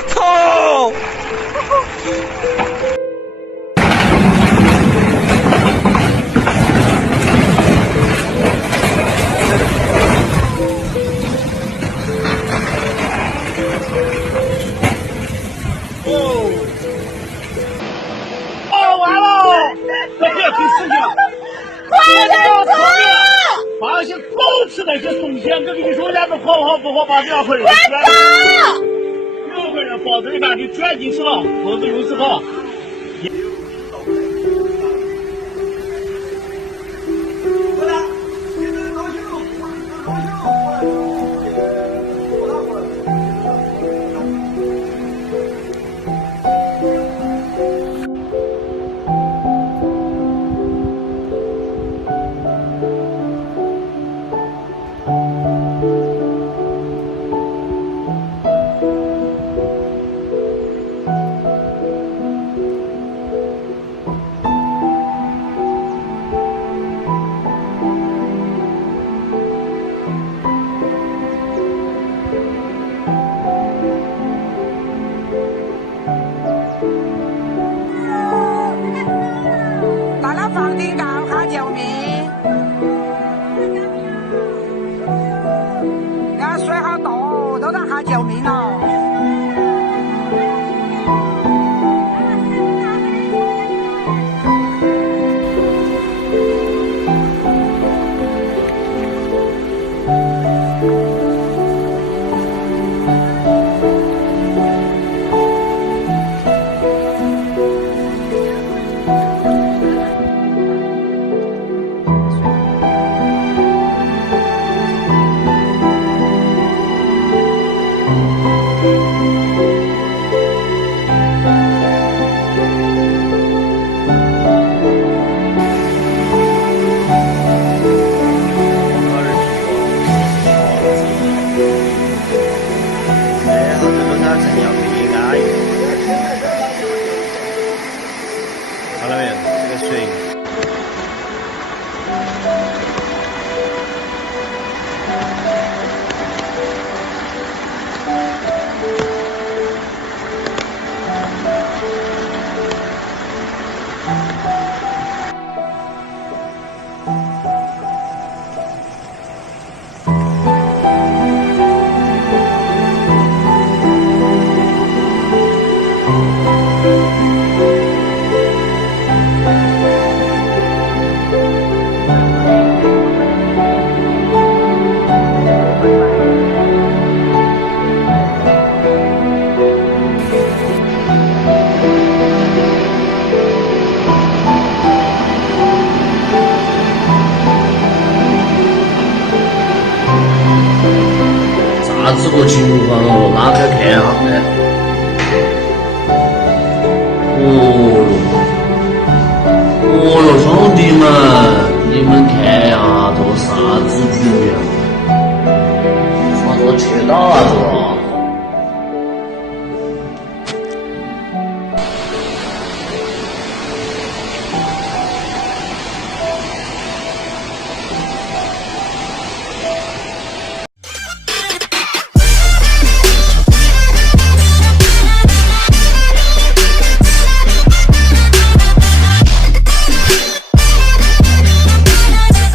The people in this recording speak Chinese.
我操！完了！别提事情了，快点走！发现狗吃那些东西，我跟你说，人家都跑好不好把2个人卷，6个人包子里把你卷进去了，否则有时候。房顶高喊救命！要水好多，都在喊救命了。看到没有？这个水。啥子个情况哦？拉开看下呢？哦哟，兄弟们，你们看呀，这个啥子局啊？耍这个切打啊！